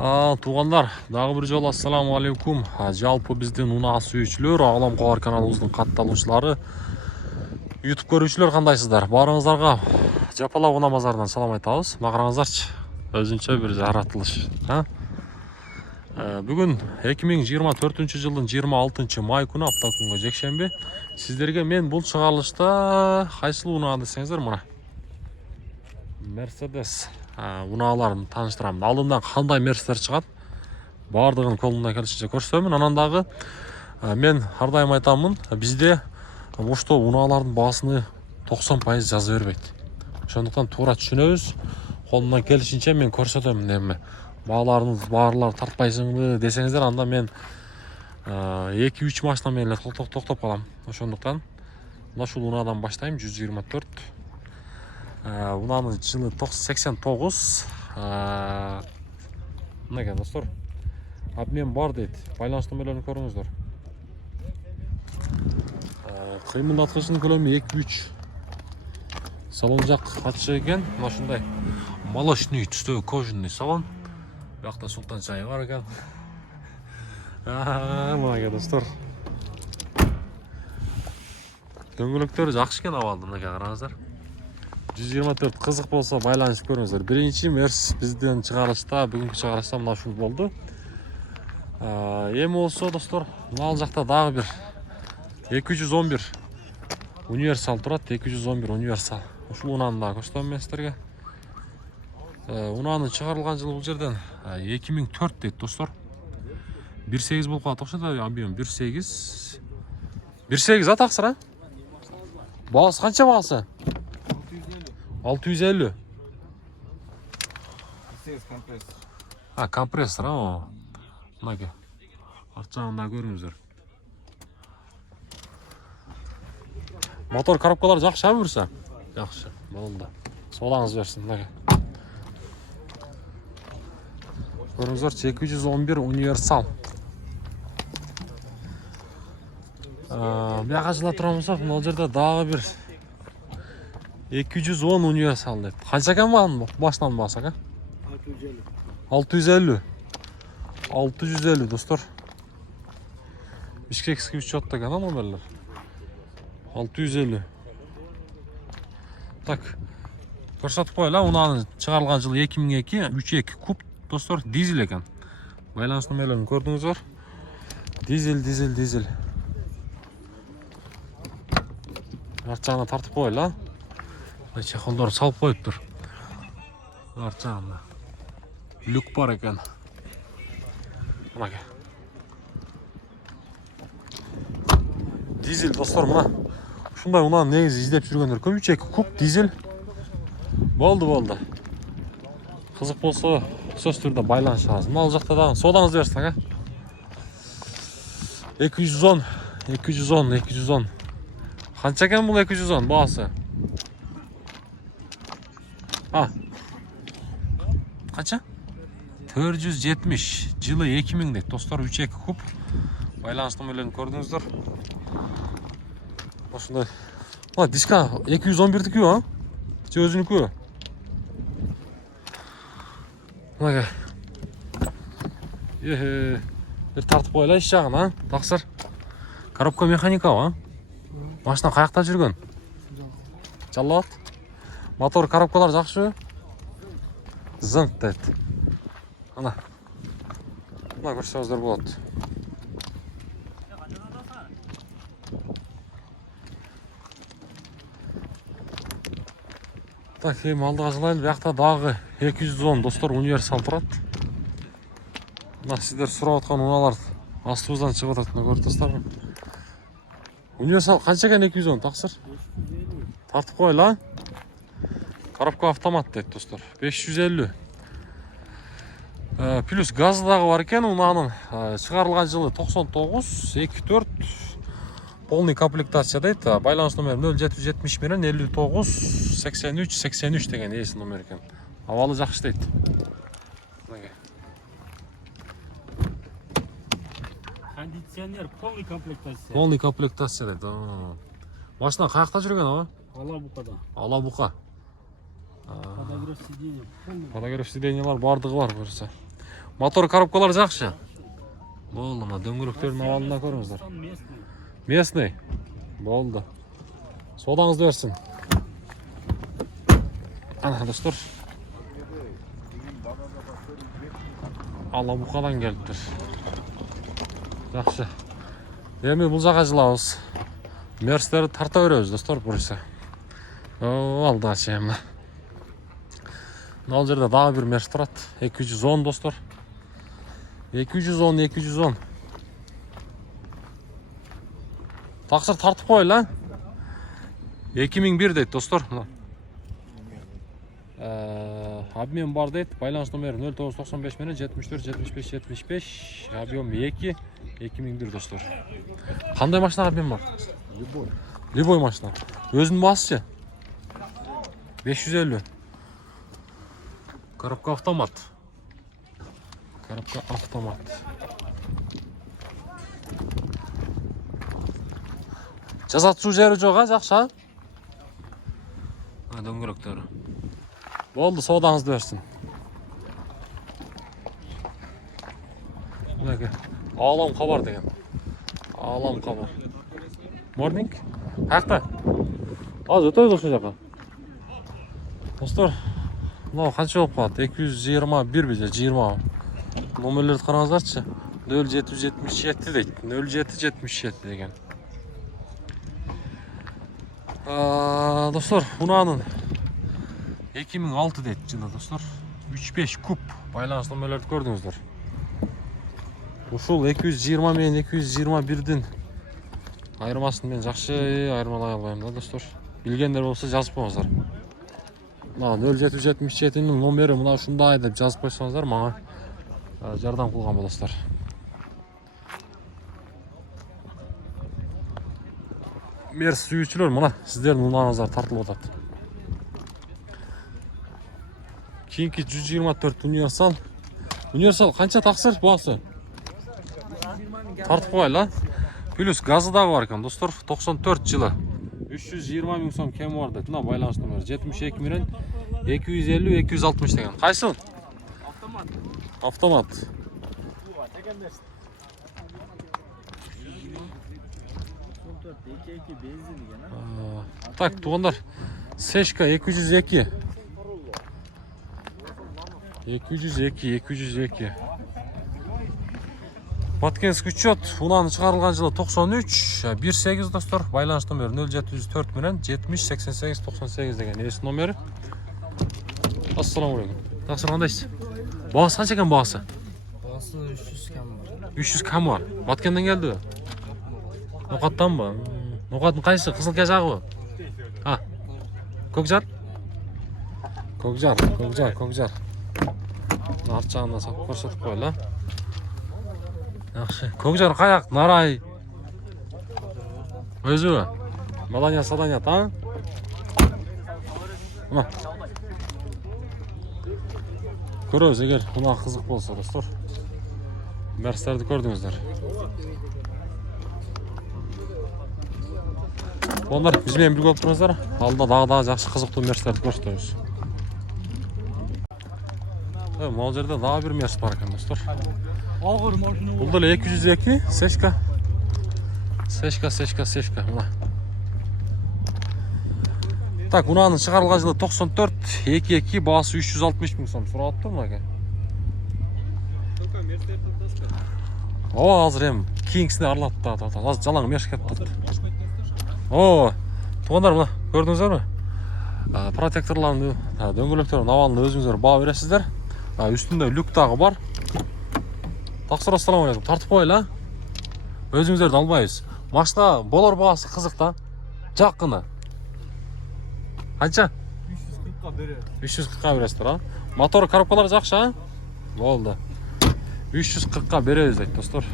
Туғандар, дағы бір жол ассаламу алейкум. Жалпы біздің уна сүйүүчүлөр, Ағлам Қоғар каналыбыздын катталуучулары, YouTube көрүүчүлөр кандайсыздар? Барыңыздарға Жапалак уна базарынан салам айтабыз. Мақараңыздарчы, өзүнчө бир жаратылыш. Бүгүн 2024 жылдын 26 май күнү, апта күнгө жекшемби. Сиздерге мен бул чыгарылышта кайсыл унаа десеңиздер, мына Mercedes унааларын тааныштырамын. Алдымдан кандай Mercedes чыгат, бардыгын колумдан келишинче көрсөтөмүн. Анан дагы мен ар дайым айтамын, бизде ошто унаалардын баасыны 90% жаза бербейт. Ошондуктан туура түшүнөбүз. Колумдан келишинче мен көрсөтөмүн эми. Бааларыңыз баарлар тартпайсыңбы десеңиздер, анда мен 2-3 машина менен токтоп калам. Ошондуктан мына ушул унаадан баштайм. 124 унанын жылы 89. Мынакей достор, обмен бар дейт. Байланыш номерлерин көрүңүздөр. Кыймылдаткычынын көлөмү 2-3. Салон жак ачык экен. Мына ушундай молочный түстөгү кожаный салон. Бuyakta Sultan çayı var eкен. Мынакей достор. Дөңгөлөктөрү жакшы экен, абалды мынакей караңыздар. 124 кызык болсо байланышып көрүңүздөр. Биринчи мерс бизден чыгарылышта, бүгүнкү чыгарылышта мына ушул болду. Эми болсо достор, мына жакта дагы бир 211 универсал турат. 211 универсал. Ушул унааны да көрсөтөм мен сиздерге. Унааны чыгарылган жылы бул жерден 2004 дейт достор. 1.8 болуп калат окшойт, объем 1.8. 1.8 таксыр, а? Баасы канча баасы? 650. 1.8 компрессор. Компрессор, а? Мынакей. Арт жагында көрүңүздөр. Мотор коробкалары жакшы, а буюрса? Жакшы. Болду. Солаңыз берсин, мынакей. Көрүңүздөр, 211 универсал. Бияка жыла турамызбы? Мына жерде дагы бир 210 универсал дейт. Канча экен башынан баасы, ака? 650. 650 достор. Бишкекский учетта экен номерлер. 650. Так. Көрсөтүп коелу, унаанын чыгарылган жылы 2002, 3.2 куб достор, дизель экен. Байланыш номерлерин көрдүңүздөр. Дизель. Арт жагына тартып коелу, а? Чехолдорду салып коюптур. Арт жагында люк бар экен. Мынакей. Дизель достор, мына ушундай унааны негизи издеп жүргөндөр көп. 3.2 куб дизель. Болду. Кызык болсо сөз түрдө байланышабыз. Мына жакта дагы содаңызды берсиң, ага. 210. Канча экен бул 210 баасы? Канча? 470. Жылы 2000 дейт достор, 3.2 куб. Байланыш номерлерин көрдүңүздөр. Ошондой. Мына диска 211-дики, а? Же өзүнүкү? Мынакей. Бир тартып коелу иш жагын, а? Таксыр. Коробка механикабы, а? Машина каякта жүргөн? Жалат. Мотор коробкалар жакшыбы? Зыңк дейт. Ана. Мына көрсөңүздөр болот. Так, эми алдыга жылайлы. Бuyakта дагы 210 достор универсал турат. Мына сиздер сурап аткан унаалар астыбыздан чыгып атат, көрүп атасыздарбы? Универсал канча экен 210 таксыр? Тартып коелу, а? Коробка автомат дейт достор. 550. Плюс газы дагы бар экен унаанын. Чыгарылган жылы 99, 24. Полный комплектация дейт. Байланыш номери 0770 менен 59 83 деген эси номер экен. Абалы жакшы дейт. Мынакей. Кондиционер полный комплектация. Полный комплектация дейт. Машина каякта жүргөн, аба? Алабукада. Алабука. Подогрев сиденья. Подогрев сиденьялар бардыгы бар буюрса. Мотор коробкалар жақсы. Болды, мына дөңгелектердің авалында көріңіздер. Местный. Болды. Содаңызды берсін. Ана, достар. Алабұқадан келіптір. Жақсы. Еме бұл жаққа жылауыз. Мерстерді тарта өрөз, достар, бұрысы. Алда шемді. Ол жерде дағы бір мерс тұрады. 210, достар. 210. Тақсыр тартып қойыл, а? 2001 дейді, достар. Обмен бар дейді. Байланыс номері 0995 менен 74-75-75. Объем 2. 2001, достар. Қандай машина обмен бар? Любой машина. Өзінің басы? 550. Коробка автомат. Жазатсу жері жоға, жақша? Дөңгелектері. Болды, содаңызды берсін. Алам қабар деген. Алам қабар. Morning. Қақта? Az өтөйді осы жаққа. Достар, мынау қанша болып қалады? 221 бізде, 20. Номерлерді қараңыздаршы. 0777 дейді. 0777 деген. Достар, ұнаның 2006 дейді жында, достар. 35 куб байланыс номерлерді көрдіңіздер. Ушул 220 мен 221-ден айырмасын мен жақшы айырмалай албаймын да, достар. Білгендер болса жазып қойыңыздар. 0777-нің номері мына ушундай деп жазып қойсаңыздар, мага жардам кылган боласыздар. Мерс сүйүүчүлөр, мына сиздердин унаңыздар тартылып атат. Кийинки 124 универсал. Универсал канча таксыр баасы? Тартып койлу, плюс газы дагы бар экен, достор. 94 жылы 320 000 сом кем бар дейт. Мына байланыш номери 72 менен 250-260 деген. Кайсы? Автомат. Так, туғандар. Сешка 202. 202. Баткенский учет. Унаны чыгарылган жылы 93. 18, достор. Байланыш номери 0704 менен 70-88-98 деген. Эс номери. Ассаламу алейкум. Таксыр кандайсыз? Баасы канча экен баасы? Баасы 300 кам бар. 300 кам бар. Баткенден келди. Нокаттанбы? Нокаттын кайсы? Кызыл кажагыбы? Көкжар? Көкжар. Арт жагынан сатып көрсөтүп коелу. Жакшы. Көкжар каяк? Нарай. Өзү. Малanya садanya, а? Мына. Көрөбүз, эгер мына кызык болсо, достор. Мерстерди көрдүңүздөр. Onlar биз менен бирге болуп туруңуздар. Алда дагы жакшы кызыктуу мерстерди көрсөтөбүз. Мына жерде дагы бир мерс бар экен, достор. Ağır makine Бул деле 202 сешка. Мына. Так, унанын чыгарылган жылы 94, 22 баасы 360 000 сом сурап атты мына. Азыр эми кийинкисине арылат да, азыр жалаң мерс келип калды. Туғандар, мына көрдүңүздөрбү? Протекторларын, дөңгөлектердин абалын өзүңүздөр баа бересиздер. Үстүндө люк дагы бар. Таксыр, ассаламу алейкум. Тартып коелу, өзүңүздөрдү албайбыз. Машина болор баасы кызык да. Жаккына. Канча? 340'a берет. 340-ка бересиздер, а? Мотор коробкалары жакшы, а? Болду. 340-ка беребиз дейт, достор.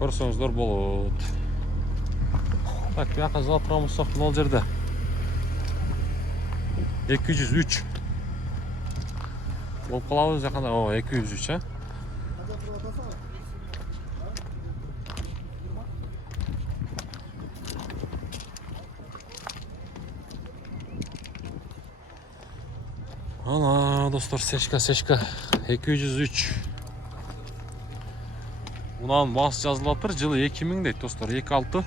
Көрсөңүздөр болот. Так, бияка жылап турамызсак, мына жерде 203 болуп калабыз жакында. 203, а? Ана достор, сешка 203. Унаның басы жазылып тұр, жылы 2000 дейді достар, 26.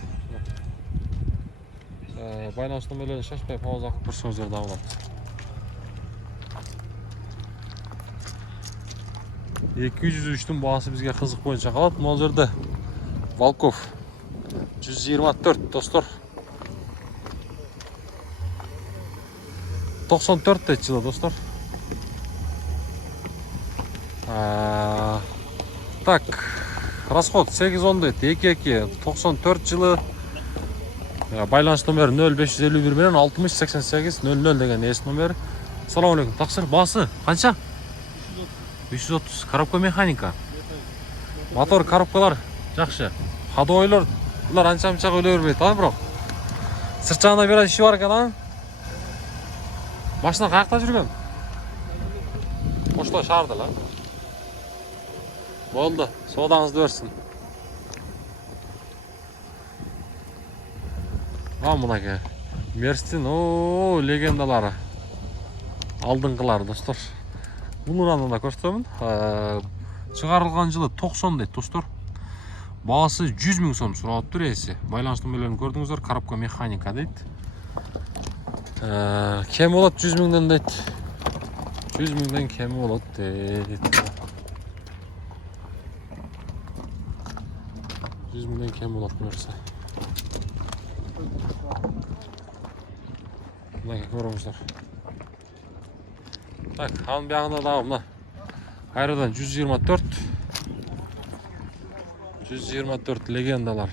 Байланыс нөмірлерін шашпай пауза қылып көрсеңіздер дағылады. 203-тің басы бізге қызық бойынша қалады. Мол жерде Волков 124 достар. 94 дейді жылы достар. Так, расход 810 дейді, 2-2, 94 жылы. Байланыс номері 0551 менен 608800 деген ес номері. Салам алейкум, тақсыр, басы қанша? 530, коробка механика. Мотор коробкалар жақшы. Ходойлар, бұлар анша-мұншақ өле бермейді, бірақ. Сырт жағына бір іші бар екен, машина қаяқта жүрген? Қоштой шарды, болды, содаңызды өрсін. Мұнаке, Мерстин, легендалары. Алдыңғылары, достар. Бұлыранын да көрсетемін. Шығарылған жылы 90 дейді, достар. Бағасы 100 000 сом сұрап тұр есі. Байланыс нөмірлерін көрдіңіздер, коробка механика дейді. Кем болады 100 000-ден дейді. 100 000-ден кем болады дейді. 100 000-ден кем болады мөрсе. Бұндай көріңіздер. Так, хан бияғында дағы мұна. Қайрадан 124 легендалар.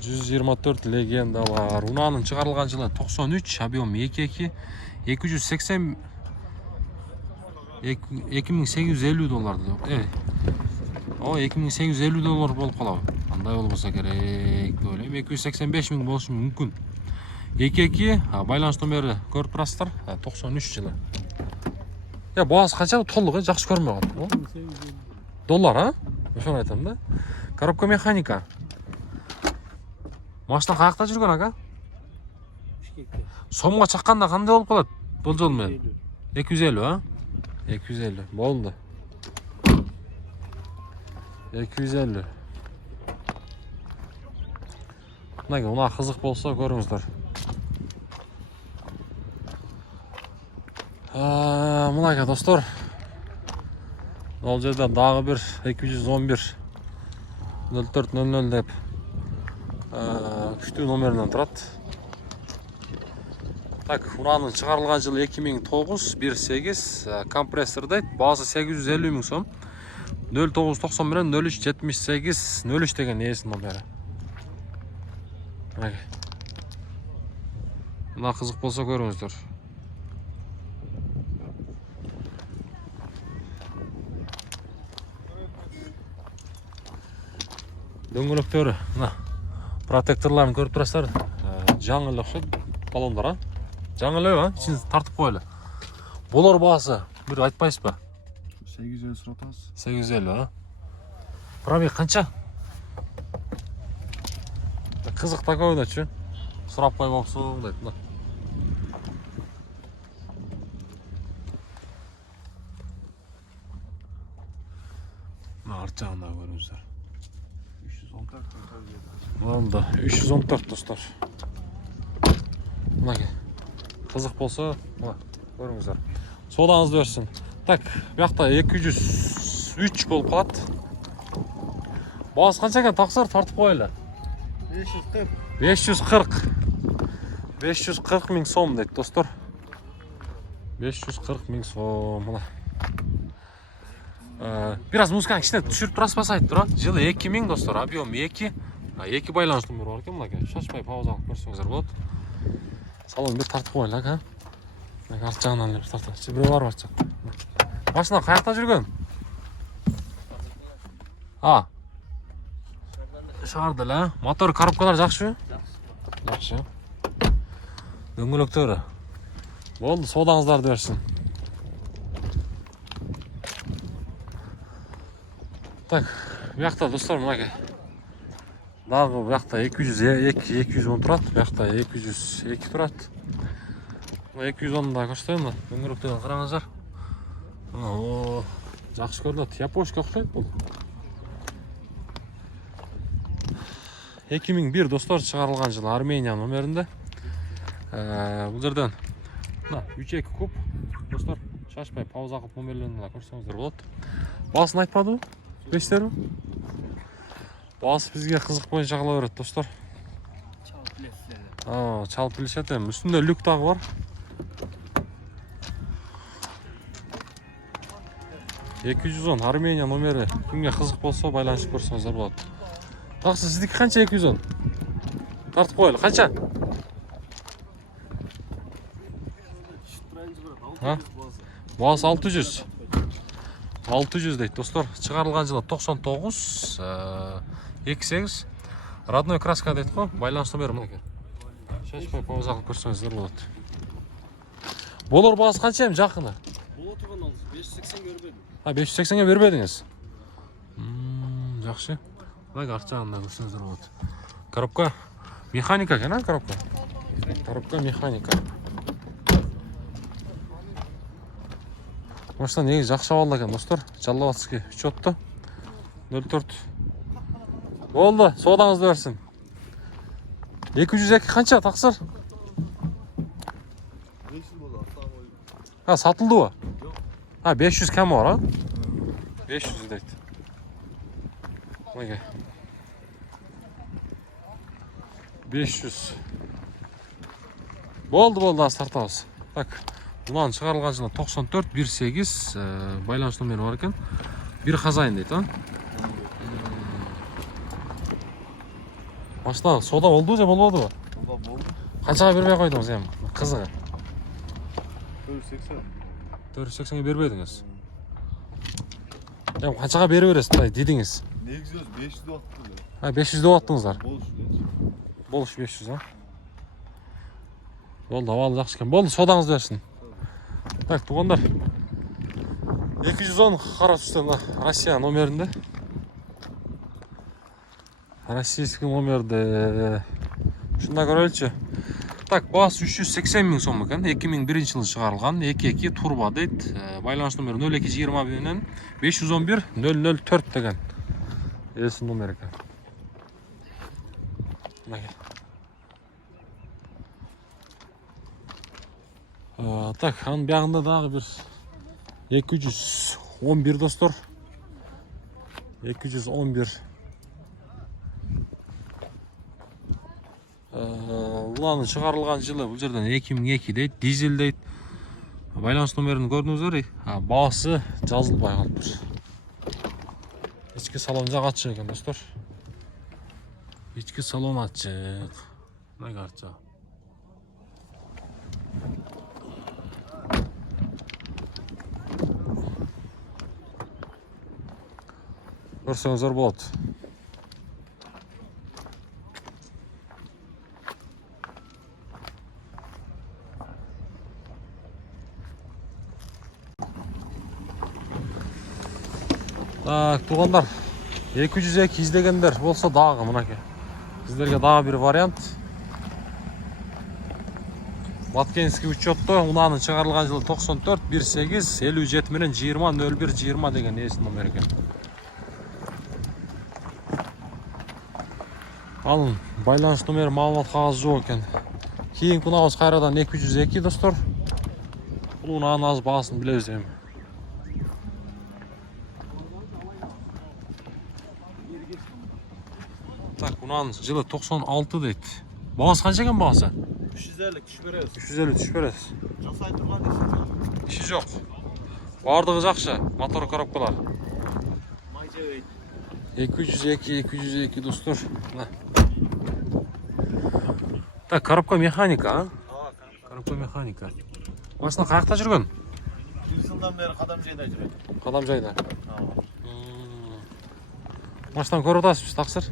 124 легендалар. Унаның шығарылған жылы 93, объем 2-2, 280, 2850 долларды. 2850 доллар болып қалау. Андай болмаса керек, 285 000 болушы мүмкін. 2-2, байланыс номері көріп тұрасыздар, 93 жылы. Бағасы қанша толығы, жақсы көрмей қалды. Доллар, Өшін айтам да. Коробка механика. Машина қаяқта жүрген, аға? Сомға шаққанда қандай болып қалады? Бұл жолмен. 250, 250, болды. 250. Мұна қызық болса көріңіздер. Мұнаға достар. Ол жерде дағы бір 211 0400 деп күшті номерінен тұрады. Так, ұраның шығарылған жылы 2009, 1.8, компрессор дейді. Басы 850 000 сом. 0990 менен 0378 03 деген есі номері. Мұна қызық болса көріңіздер. Дөңгелектері, протекторларын көріп тұрасыздар. Жаңыл ұқсайды баллондар, жаңыл ішін тартып қойлы. Болар бағасы, бір айтпайсыз ба? 850 сұратасыз. 850, пробег қанша? Қызық такой да че? Сұрап қой бақсың дейді. Арт жағында көріңіздер. 314 достар. Қызық болса, көріңіздер. Содаңызды өрсін. Так, бұяқта 203 болып қалады. Бағасы қанша екен тақсыр тартып қойлы? 540 000 сом дейді достар. 540 000 сом. Biraz музыканың ішіне түсіріп тұрасыз ба сайт тұра? Жылы 2000 достар, объем 2. 2 байланыс номері бар екен мұнда. Шашпай пауза алып көрсеңіздер болады. Салон бір тартып қойлы, арт жағынан бір тартып. Біреу бар арт жақ. Машина қаяқта жүрген? Шығарды, мотор коробкалар жақшы? Жақшы. Дөңгелектері. Болды, содаңыздарды берсін. Так, бұяқта достар, мұнаке. Дағы бұяқта 210 тұрады, бұяқта 202 тұрады. 210 көрсөтөйүн да. Дөңгөрөктөн караңыздар. О, жакшы көрүнөт. Япошка окшойт бул. 2001 достор чыгарылган жылы Армения номеринде. Бул жерден мына 3.2 куб достор шашпай пауза кылып номерлерин да көрсөңүздөр болот. Баасын айтпадыбы? Бештерби? Баасы бизге кызык боюнча кыла берет достор. Чалып билесиздер. Чалып билишет эми. Үстүндө люк дагы бар. 210 Армения номери. Кимге кызык болсо байланышып көрсөңүздөр болот. Таксы сиздики канча 210? Тартып коелу. Канча? Баасы 600. 600 дейт достор. Чыгарылган жылы 99, 28. Родной краска дейт го. Байланыш номери мынакей. Шашпай пауза кылып көрсөңүздөр болот. Болор баасы канча эми жакыны? Боло турган ал 580 бербедим. 580-ге бербедиңиз. Жакшы. Мына арчагында көрсөңүздөр болот. Коробка механика экен, коробка. Коробка механика. Машина негизи жакшы абалда экен достор. Жалловатский учетто 04. Болду, соодаңызды берсин. 202 канча таксыр? 500 болду, Сатылдыбы? 500 кем бар, 500 дейт. Мынакей. 500. Болду, азыр тартабыз. Так, мунан чыгарылган жылы 94 18 байланыш номери бар экен. Бир хозяин дейт, Машина сода болду же болбодубу? Болду. Канчага бербей койдуңуз эми? Кызыгы. 480. 480-ге бербедиңиз. Эми канчага бере бересиз дедиңиз? Негизи 500 деп аттым. 500 деп аттыңыздар. Болуш. 500, Болду, абалы жакшы экен. Болду, содаңызды берсин. Так, туугандар. 210 кара түстө Россия номеринде. Российский номерде. Шунда көрөлчү. Так, баасы 380 миң сом экен. 2001 жылы чыгарылган. 22 турбо дейт. Байланыш номери 0220 менен 511 004 деген. Эси номер экен. Так, анын биягында дагы бир 211 достор. 211. Уланы чыгарылган жылы бул жерден 2002 дейт, дизель дейт. Байланыш номерин көрдүңүздөр. Баасы жазылбай калыптыр. Ички салон жак ачык экен достор. Ички салон ачык. Мына арча. Көрсөңүздөр болот. Так, туугандар, 202 издегендер болсо дагы мынакей. Сиздерге дагы бир вариант. Баткенский учетто унанын чыгарылган жылы 94 18 57 менен 20 01 20 деген эси номер экен. Анын байланыш номери маалымат кагазы жок экен. Кийинки унабыз кайрадан 202 достор. Бул унаанын азыр баасын билебиз эми. Так, унанын жылы 96 дейт. Баасы канча экен баасы? 350 түшүп беребиз. 350 түшүп бересиз. Жасай турган иши. Иши жок. Бардыгы жакшы, мотор коробкалар. Май жебейт. 202 достор. Так, коробка механика, Коробка механика. Машина каякта жүргөн? 1 жылдан бери кадам жайда жүрөт. Кадам жайда. Машинаны көрүп атасызбы, таксыр?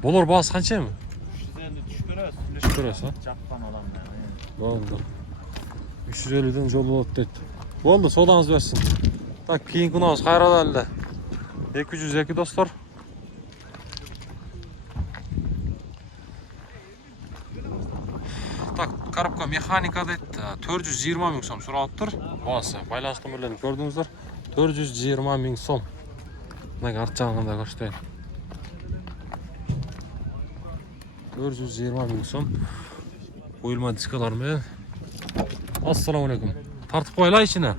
Болор баасы канча эми? 350 түшүп беребиз. Түшүп бересиз, Жаккан адам. Болду. 350ден жол болот дейт. Болду, содаңыз берсин. Так, кийинки унабыз кайрадан эле 202 достор. Так, коробка механика дейт. 420 миң сом сурап тұр. Басы байланыс номерлерін көрдіңіздер. 420 миң сом. Мына арт жағында көрсетейін. 420 миң сом. Қойылма дискалармен. Ассаламу-алейкум. Тартып қойла ішіне.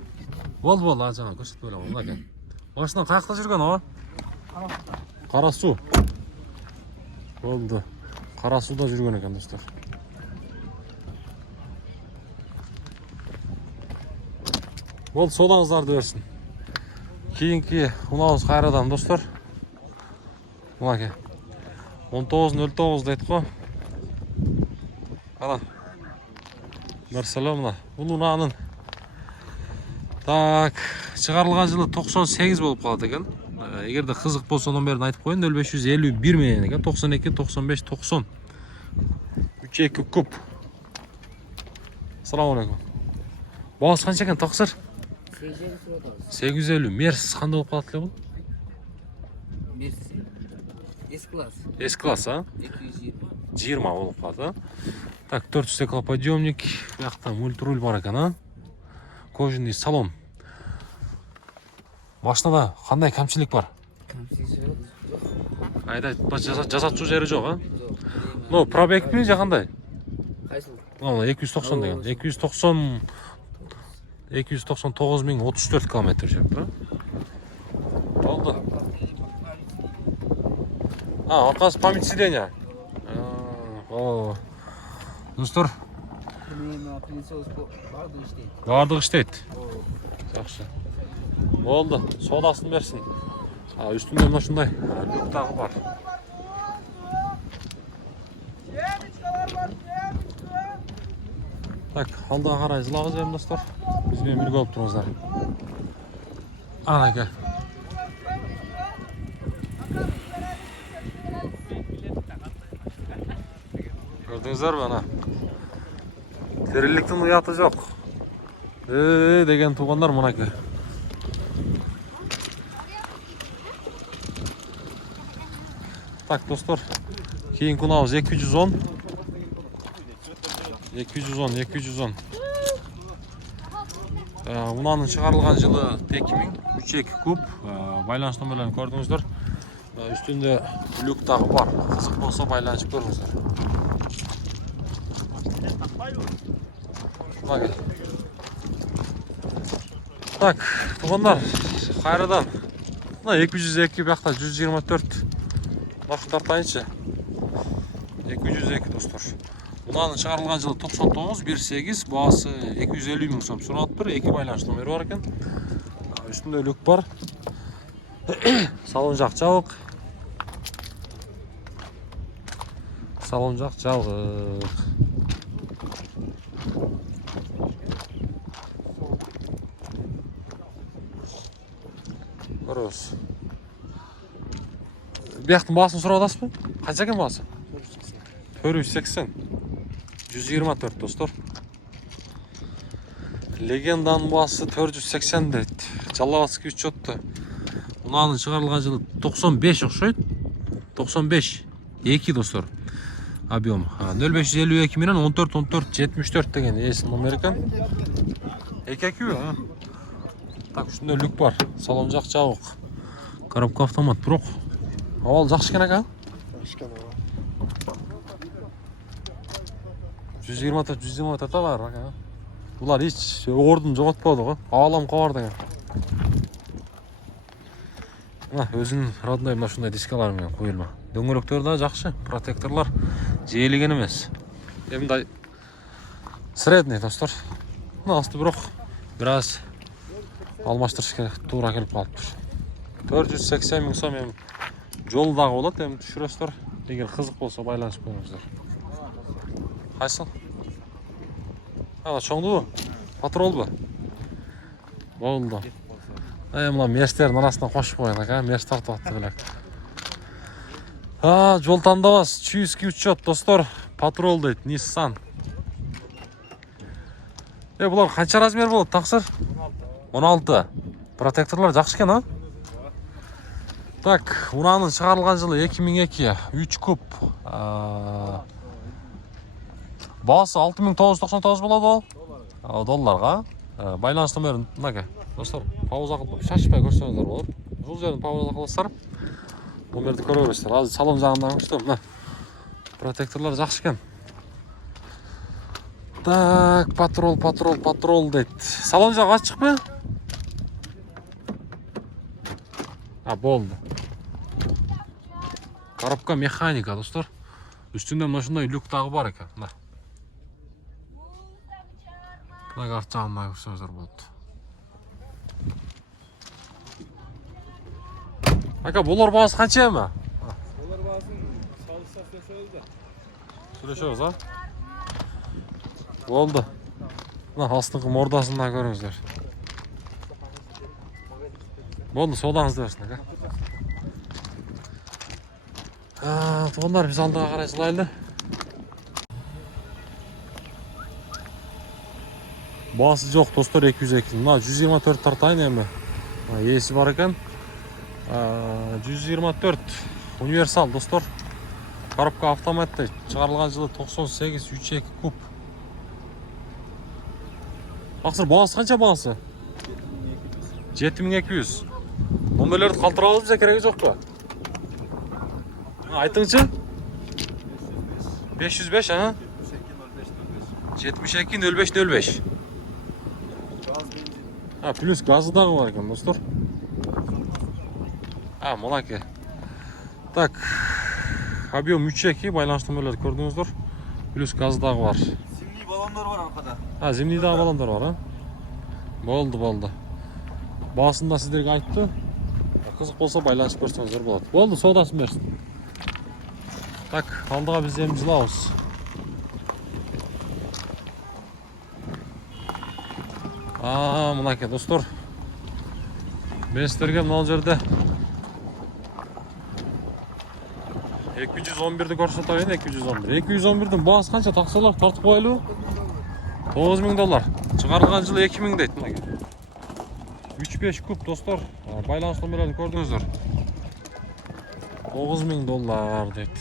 Бол, жаңа көрсетіп қойла. Мына екен. Машина қаяқта жүрген ова? Қарасу. Болды. Қарасуда жүрген екен, достар. Болды, содаңыздарды берсін. Кейінгі ұнауыз қайрадан, достар. Мына ке. 19.09 дейді қой. Қала. Мәселе мұна. Бұл ұнағының. Так, шығарылған жылы 98 болып қалады екен. Егерде қызық болса, оның бәрін айтып қойын. 0551 менен екен. 92, 95, 90. 3-2 куб. Ассаламу-алейкум. Бағасы қанша екен, тақсыр? 850. Мерсіз қандай болып қалады бұл? Мерсіз. S-класс. S-класс, а? 220. 20 болып қалады. Так, 4 стеклоподъемник. Яқта мультруль бар екен, а? Кожаный салон. Машинада қандай кәмшілік бар? Айда жасатшы жері жоқ, а? Ну, пробег пен қандай? Қайсыл? 290 деген. 299.034 километр жүріп, болды. Арқасы память сиденья. Достар, бардығы іштейді. Жақсы. Болды, содасын берсін. Үстінде мұна шындай люктағы бар. Так, алдағы қарай жылағы жайым, достар. Бізбен бірге олып тұрыңыздар. Ана ке. Көрдіңіздер бі, ана? Теріліктің ұяты жоқ. Деген туғандар мұна ке. Так, достар, кейін күнауыз 210. 210. Ұнаның шығарылған жылы 2000, 3-2 куб. Байланыс номерлерін көрдіңіздер. Үстінде люктағы бар. Қызық болса байланышып көріңіздер. Так, туғандар, қайрадан. 202 бақта 124. Нақты тартайыншы. 202 достар. Ұнаның шығарылған жылы 99, 1.8, бағасы 250 мың сом сұрат бір, 2 байланыс номері бар екен. Үстінде люк бар. Салон жақ жауық. Көріңіз. Бияқтың басын сұрадасыз ба? Қанша екен басы? 480. 124 достар. Легенданың басы 480 дейді. Жалаватский учетты. Ұнаның шығарылған жылы 95 ұқшайды. 95. 2 достар. Объем. 0552 менен 14-14-74 деген есім Американ. 2-2 ба? Так, үшінде люк бар. Салон жақ жауық. Коробка автомат. Бірақ авал жақшы кен ака? 120-120 бар ака. Бұлар еш ордын жоғатпауды ғой. Авалам қауар деген. Өзінің родной машиндай дискаларымен қойылма. Дөңгелектер да жақшы. Протекторлар жиелеген емес. Емді средний достар. Асты бірақ біраз алмаштырыш керек. Тура келіп қалып тұр. 480 мың сом жолдағы болады. Емді түшіресіздер. Егер қызық болса байланышып көріңіздер. Қайсыл? Чоңды бұ? Патрол бұ? Болды. Мұна мерстердің арасына қошып қойын. Мерс тартып атты білек. Жол таңдабас. Чүйіский учет, достар. Патрол дейді. Nissan. Бұлар қанша размер болады, тақсыр? 16. Протекторлар жақшы кен, а? Так, ұнаның шығарылған жылы 2002. 3 куб. Басы 6999 болады ол. Долларға. Байланыс номерін мынаке. Достар, пауза қылып шашпай көрсеңіздер болады. Бұл жерден пауза қыласыздар. Номерді көре бересіздер. Азыр салон жағынан күшті. Мына протекторлар жақсы екен. Так, патрол дейді. Салон жағы ашық па? Болды. Коробка механика, достар. Үстінде мынашындай люк тағы бар екен. Мына арт жағынан көрсеңіздер болады. Ака, бұлар бағасы қанша ма? Олар бағасын салыстап сөйледі. Сөйлешеміз, а? Болды. Мына астыңғы мордасында көріңіздер. Болды, содаңызды берсін, ака. Туғандар, біз алдыға қарай сылайлы. Басы жоқ, достар, 202. Мына 124 тартайын емі. Есі бар екен. 124 универсал, достар. Коробка автоматты. Шығарылған жылы 98-32 куб. Ақсыр, бағасы қанша бағасы? 7200. Номерлерді қалтырауыз бізе керегі жоқ па? Айтыңшы? 505, ана? 72-05-05. Плюс газы дағы бар екен, достар. Молаке. Так, объем 3-2, байланыс номерлерді көрдіңіздер. Плюс газы дағы бар. Зимний баллондар бар арқада. Зимний дағы баллондар бар, Болды. Басында сіздерге айтты. Қызық болса байланысып көрсеңіздер болады. Болды, содасын берсін. Так, алдыға біз еміз жылауыз. Мынаке, достар. Мен сіздерге мынау жерде 211-ді көрсетайын, 211. 211-дің бағасы қанша тақсалар тартып қойылу? $9000. Шығарылған жылы 2000 дейді. 3-5 куб, достар. Байланыс номерлерін көрдіңіздер. $9000 дейді.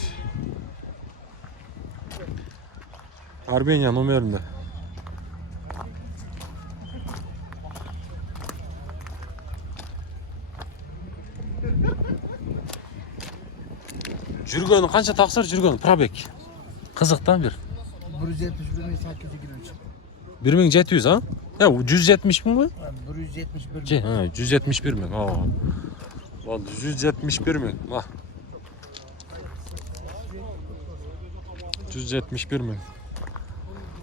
Армения номерінде. Жүргені қанша тақсыр жүргені? Пробег. Қызықтан бір. 1700, а? 170 мың ба? 171 мың. 171 мың. 171 мың.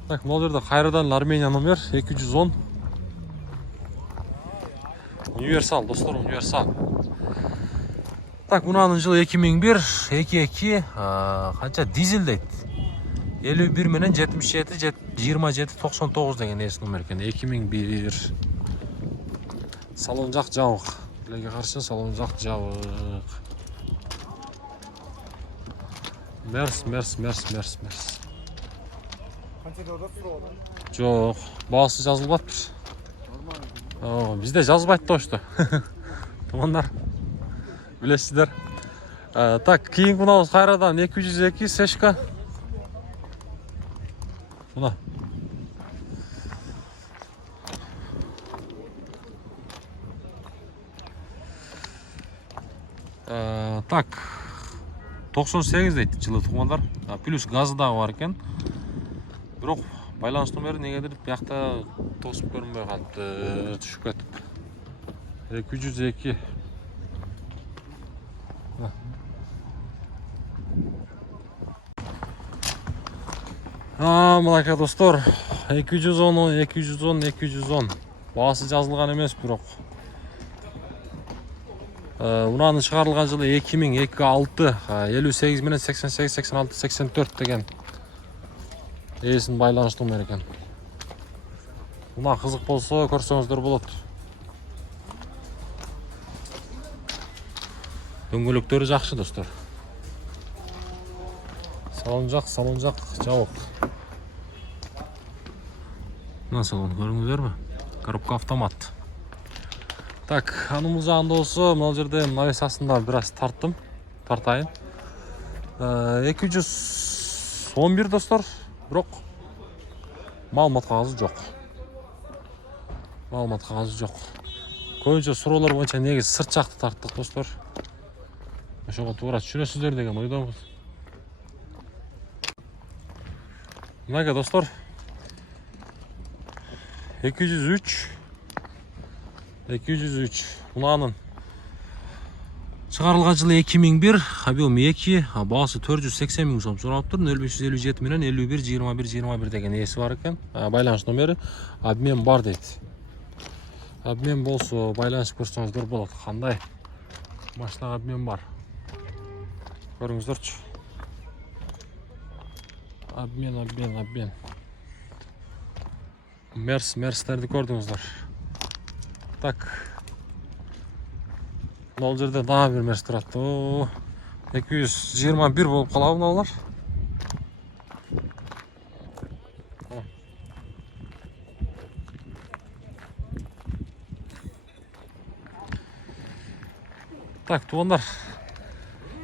Так, мына жерде қайрадан Армения номер 210. Универсал, достар, универсал. Так, мынаның жылы 2001, 22, қанша дизель дейді. 51 менен 77, 27, 99 деген есі номер екен. 2001. Салон жақ жауық. Білеге қарсы салон жақ жауық. Мерс. Жоқ, бағасы жазылбады. Бізде жазбайды точно. Тұғандар. Білесіздер. Так, кейін күнауыз қайрадан 202 сешка. Мына. Так, 98 дейді жылы тұғандар. Плюс газы дағы бар екен. Бірақ байланыс номері негедір бұяқта тосып көрінбей қалыпты, түшіп кетіп. 202. Мынаке, достар, 210. Бағасы жазылған емес, бірақ. Ұнаны шығарылған жылы 2006, 58 менен 88, 86, 84 деген есін байланыс номер екен. Бұна қызық болса көрсеңіздер болады. Дөңгөлектері жақсы, достар. Салон жақ жауық. Мына салон көріңіздер ме? Коробка автомат. Так, анымыз жағында осы, мына жерде навесасында біраз тартайын. 211, достар. Бірақ маалымат кагазы жок. Маалымат кагазы жок. Көбүнчө суроолор боюнча негизи сырт жакты тарттык достор. Ошого туура түшүнөсүздөр деген ойдомуз. Мынага достор 203 унаанын чыгарылган жылы 2001, объем 2, баасы 480 миң сом сурап тур. 0557 менен 51 21 21 деген эси бар экен. Байланыш номери, обмен бар дейт. Обмен болсо байланышып көрсөңүздөр болот. Кандай машинага обмен бар? Көрүңүздөрчү. Обмен. Мерстерди көрдүңүздөр. Так. Мына жерде дагы бир мерс турат. 221 болуп калабы мыналар. Так, туугандар.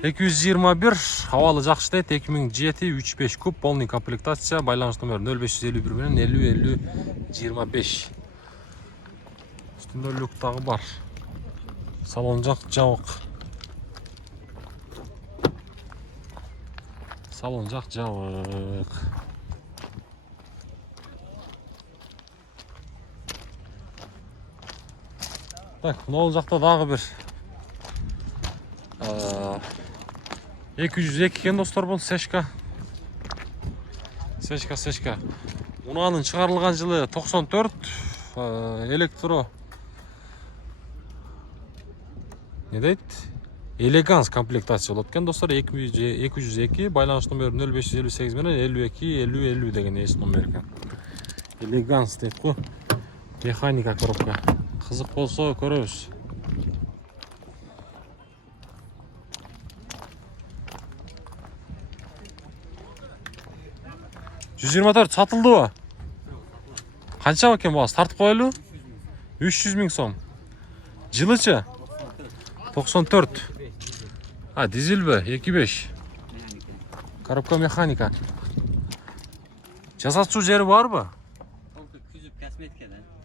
221 абалы жакшы дейт. 2007 35 куб, полный комплектация. Байланыш номери 0551 менен 50 25. Үстүндө люк дагы бар. Салон жак жабык. Так, мына жакта дагы бир 202 экен достор, бул Сешка. Унаанын чыгарылган жылы 94, электро не дейт? Элеганс комплектация болот экен достор. 202, байланыш номери 0558 менен 52 50 деген эс номер экен. Элеганс дейт го. Механика коробка. Кызык болсо көрөбүз. $124 сатылдыбы? Канча экен баасы? Тартып коелу? 300 миң сом. Жылычы? 94. Дизелбі? 2.5. Коробка механика. Жасатчу жери барбы?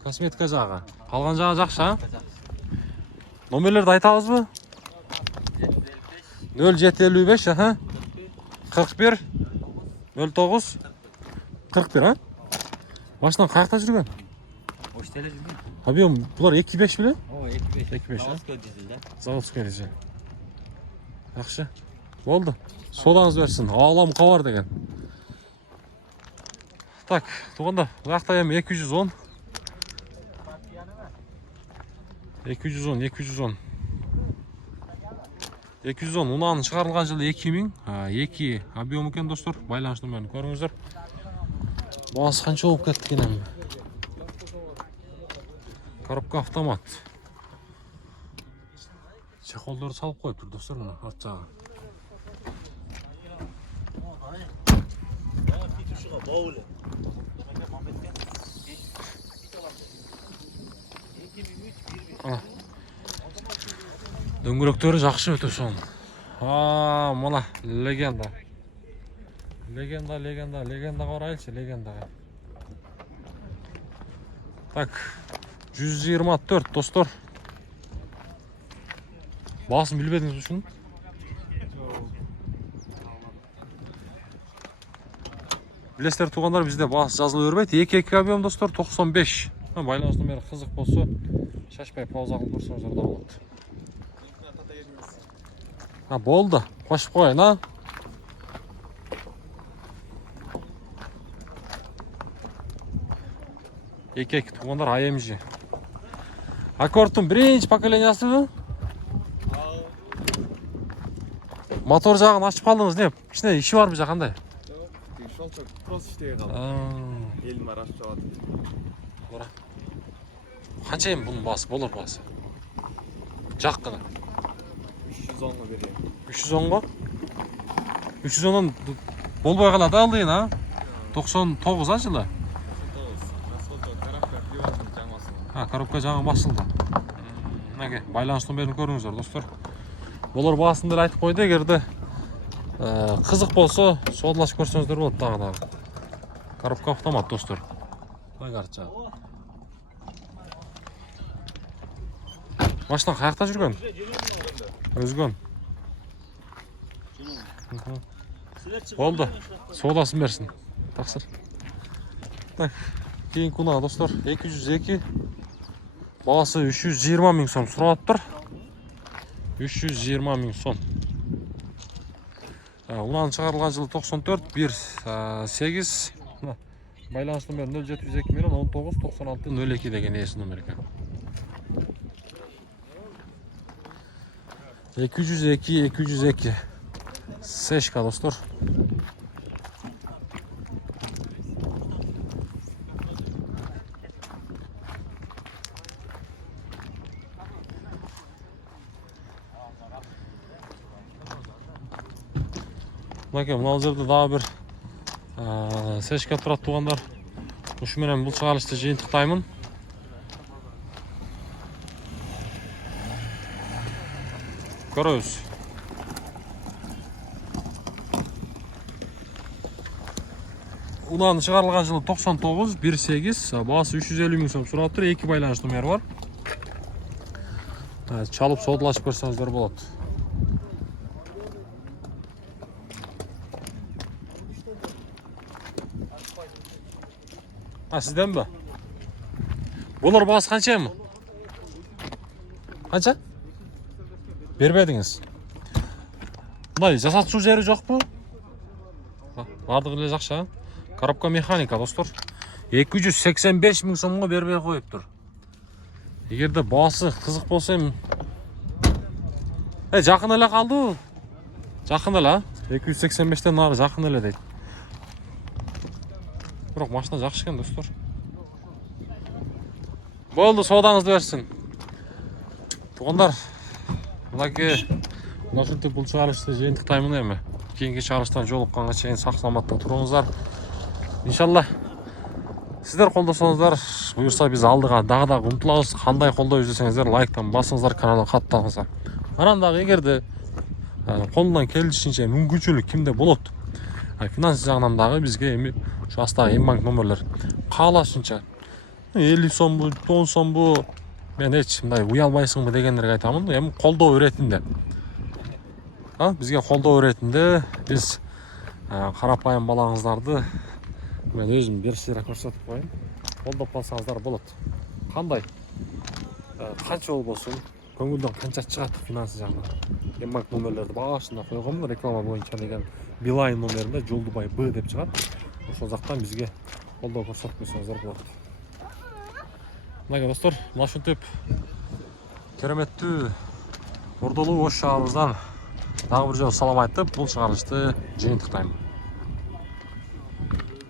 Косметика жагы. Калган жагы жакшы, а? Номерлерди айтабызбы? 0755, 41 09 41, а? Машина каякта жүргөн? Оштеле жүргөн. Объем булар 2.5 беле? 2.5. Заводской дизель, да? Заводской дизель. Жакшы. Болду. Содаңыз берсин. Ааламка бар деген. Так, туганда бuyakta эми 210. 210 унаанын чыгарылган жылы 2000, 2 объем экен достор. Байланыш номерин көрүңүздөр. Баасы канча болуп кетти экен. Коробка автомат. Чехолдорду салып коюптур достор, мына арт жагы. Дөңгөлөктөрү жакшы өтө сонун. Мына легенда. Легенда карайлычы, легендага. Так, 124 достор. Баасын билбедиңизби ушунун? Билесиздер туугандар, бизде баасы жазыла бербейт. 2 объем достор, 95. Байланыш номери кызык болсо, шашпай пауза кылып көрсөңүздөр да болот. Болду. Кошуп коеюн, а? Эки туугандар AMG. Аккордтун биринчи поколениясыбы? Мотор жагын ачып калдыңыз, не? Кичине иши барбы жа кандай? Шолчок кросс иштеген калды. Элим бар ачып чыгат. Бара. Канча эми бунун баасы, болор баасы? Жаккына. 310 берем. 310го? 310дон болбой калат алдыйын, а? 99 а жылы? Коробка жаңы басылды. Мынакей, байланыш номерин көрүңүздөр достор. Болор баасын деле айтып койду, эгерде кызык болсо, содалашып көрсөңүздөр болот дагы. Коробка автомат достор. Қой карточа. Машина қаяқта жүрген? Өзгөн. Болды. Содасын берсін. Тақсыр. Так. Кейін күна достар 202. Бағасы 320 мың сом сұрап тұр. 320 мың сом. Унан шығарылған жылы 94, 1-8. Байланыс номер 0702 миллион 19 96 02 деген есі номер екен. 202. Сешка достар. Мына жерде дағы бір сешка тұрады туғандар. Ұшыменен бұл шығарылышты жиынтықтаймын. Көріңіз. Ұнан шығарылған жылы 99, 1-8, бағасы 350 мың сом сұрап тұр. 2 байланыс номері бар. Чалып содылашып көрсеңіздер болады. Сізден бі? Бұлар бағасы қанша емі? Қанша? Бербедіңіз. Бұлай жасатшу жері жоқ бұ? Бардығыіле жақша. Коробка механика достар. 285 мың сомға бербей қойып тұр. Егерде бағасы қызық болса ем... Жақын әлі қалды. Жақын әлі. 285-тен ары жақын әлі дейді. Бірақ машина жақшы екен достар. Болды, содаңызды берсін. Туғандар, мұнакей бұл шығарылышты жиынтықтаймын еме. Кейінгі шығарылыштан жолыққанға шейін сақ-саламатта тұрыңыздар. Иншалла, сіздер қолдасаңыздар, бұйырса біз алдыға дағы ұмтыламыз. Қандай қолдау іздесеңіздер, лайктан басыңыздар, каналға хаттаңыздар. Арандағы егерде қолынан келішінше мүмкіншілік кімде болады. Финанс жағынан бізге астағы ембанк номерлер қалашынша 50 сом бұл, 10 сом бұл. Мен мындай ұялмайсың ба дегендерге айтамын. Қолдау ретінде. Бізге қолдау ретінде біз қарапайым балаңыздарды мен өзім берістерге көрсетіп қойын. Қолдап қалсаңыздар болады. Қандай? Қанша ол болсын? Көңілден қанша шығады финансы жағынан. Ембанк номерлерді бағашына қойғанмын, реклама бойынша деген Билайн номерінде Жолдыбай Б деп шығады. Сол жақтан бізге қолдау көрсетіп қойсаңыздар болады. Мына достар, машинтеп кереметті Ордолу Ош шағымыздан тағы бір жол салам айтып, бұл шығарылышты жиынтықтаймын.